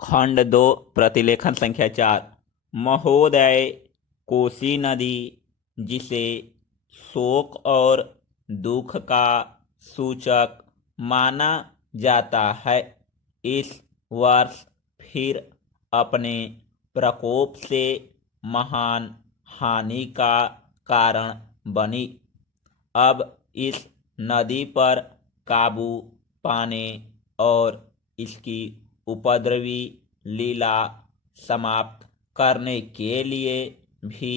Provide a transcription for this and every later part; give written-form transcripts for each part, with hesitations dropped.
खंड 2 प्रतिलेखन संख्या 4। महोदय, कोसी नदी, जिसे शोक और दुख का सूचक माना जाता है, इस वर्ष फिर अपने प्रकोप से महान हानि का कारण बनी। अब इस नदी पर काबू पाने और इसकी उपद्रवी लीला समाप्त करने के लिए भी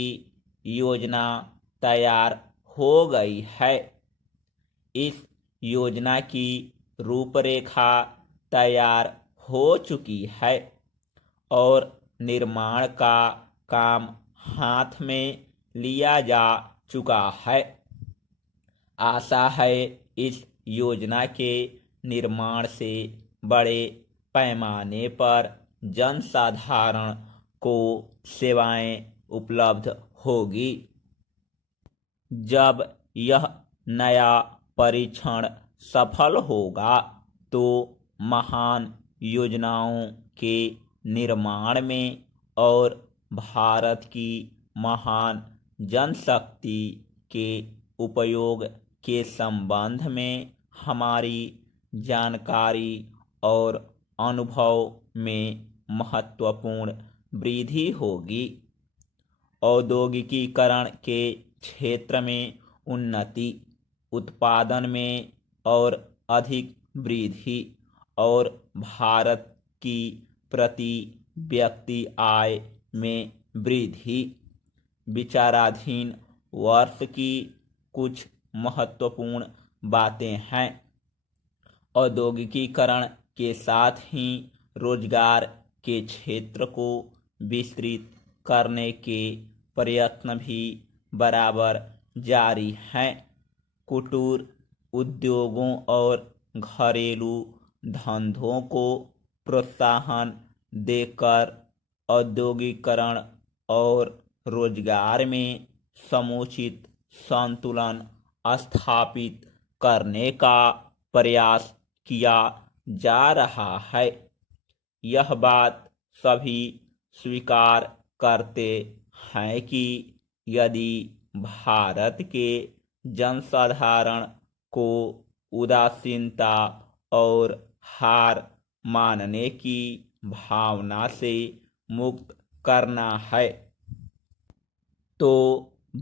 योजना तैयार हो गई है। इस योजना की रूपरेखा तैयार हो चुकी है और निर्माण का काम हाथ में लिया जा चुका है। आशा है इस योजना के निर्माण से बड़े पैमाने पर जनसाधारण को सेवाएं उपलब्ध होगी। जब यह नया परीक्षण सफल होगा तो महान योजनाओं के निर्माण में और भारत की महान जनशक्ति के उपयोग के संबंध में हमारी जानकारी और अनुभव में महत्वपूर्ण वृद्धि होगी। औद्योगिकीकरण के क्षेत्र में उन्नति, उत्पादन में और अधिक वृद्धि और भारत की प्रति व्यक्ति आय में वृद्धि विचाराधीन वर्ष की कुछ महत्वपूर्ण बातें हैं। औद्योगिकीकरण के साथ ही रोजगार के क्षेत्र को विस्तृत करने के प्रयत्न भी बराबर जारी हैं। कुटीर उद्योगों और घरेलू धंधों को प्रोत्साहन देकर औद्योगिकीकरण और रोजगार में समुचित संतुलन स्थापित करने का प्रयास किया जा रहा है। यह बात सभी स्वीकार करते हैं कि यदि भारत के जनसाधारण को उदासीनता और हार मानने की भावना से मुक्त करना है तो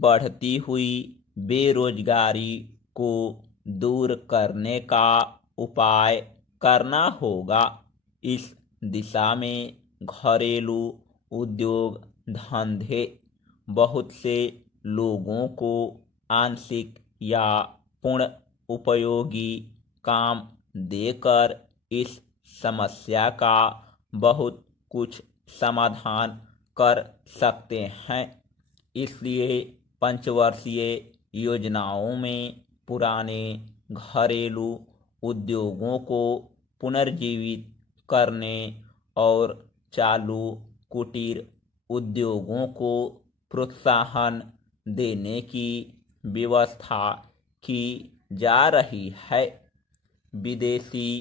बढ़ती हुई बेरोजगारी को दूर करने का उपाय करना होगा। इस दिशा में घरेलू उद्योग धंधे बहुत से लोगों को आंशिक या पूर्ण उपयोगी काम देकर इस समस्या का बहुत कुछ समाधान कर सकते हैं। इसलिए पंचवर्षीय योजनाओं में पुराने घरेलू उद्योगों को पुनर्जीवित करने और चालू कुटीर उद्योगों को प्रोत्साहन देने की व्यवस्था की जा रही है। विदेशी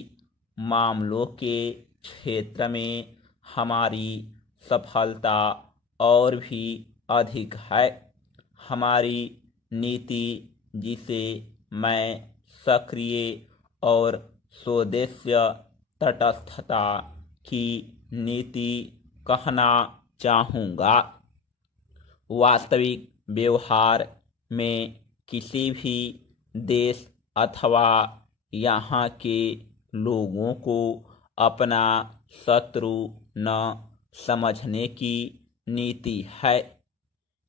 मामलों के क्षेत्र में हमारी सफलता और भी अधिक है। हमारी नीति, जिसे मैं सक्रिय और स्वदेशी तटस्थता की नीति कहना चाहूँगा, वास्तविक व्यवहार में किसी भी देश अथवा यहाँ के लोगों को अपना शत्रु न समझने की नीति है।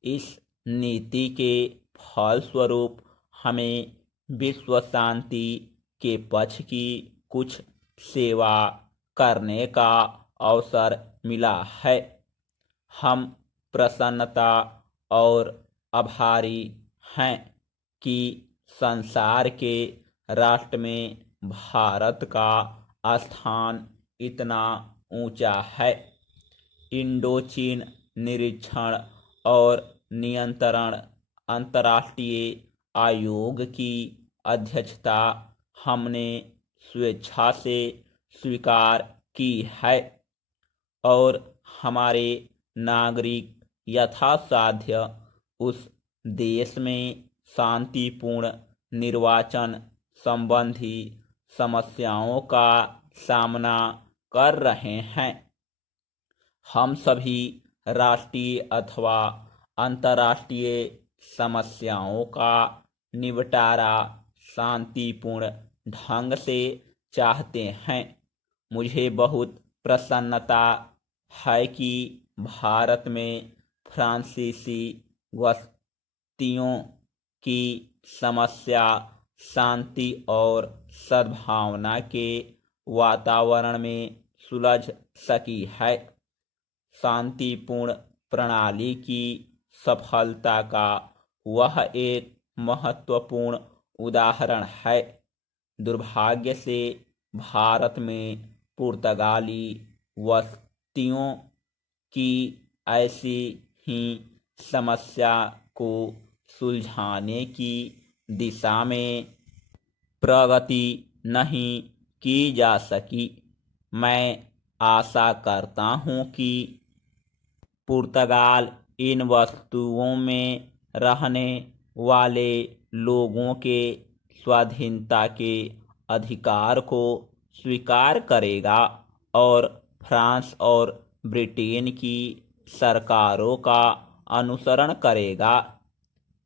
इस नीति के फलस्वरूप हमें विश्व शांति के पक्ष की कुछ सेवा करने का अवसर मिला है। हम प्रसन्नता और आभारी हैं कि संसार के राष्ट्र में भारत का स्थान इतना ऊंचा है। इंडोचीन निरीक्षण और नियंत्रण अंतर्राष्ट्रीय आयोग की अध्यक्षता हमने स्वेच्छा से स्वीकार की है। और हमारे नागरिक यथासाध्य उस देश में शांतिपूर्ण निर्वाचन संबंधी समस्याओं का सामना कर रहे हैं। हम सभी राष्ट्रीय अथवा अंतर्राष्ट्रीय समस्याओं का निपटारा शांतिपूर्ण ढंग से चाहते हैं। मुझे बहुत प्रसन्नता है कि भारत में फ्रांसीसी बस्तियों की समस्या शांति और सद्भावना के वातावरण में सुलझ सकी है। शांतिपूर्ण प्रणाली की सफलता का वह एक महत्वपूर्ण उदाहरण है। दुर्भाग्य से भारत में पुर्तगाली बस्तियों की ऐसी ही समस्या को सुलझाने की दिशा में प्रगति नहीं की जा सकी। मैं आशा करता हूँ कि पुर्तगाल इन वस्तुओं में रहने वाले लोगों के स्वाधीनता के अधिकार को स्वीकार करेगा और फ्रांस और ब्रिटेन की सरकारों का अनुसरण करेगा।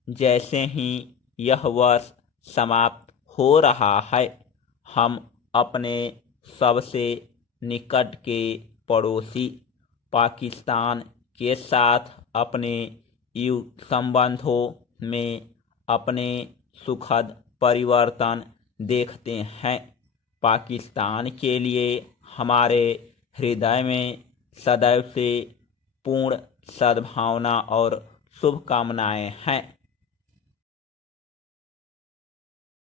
जैसे ही यह वर्ष समाप्त हो रहा है, हम अपने सबसे निकट के पड़ोसी पाकिस्तान के साथ अपने युद्ध संबंधों में अपने सुखद परिवर्तन देखते हैं। पाकिस्तान के लिए हमारे हृदय में सदैव से पूर्ण सद्भावना और शुभकामनाएं हैं।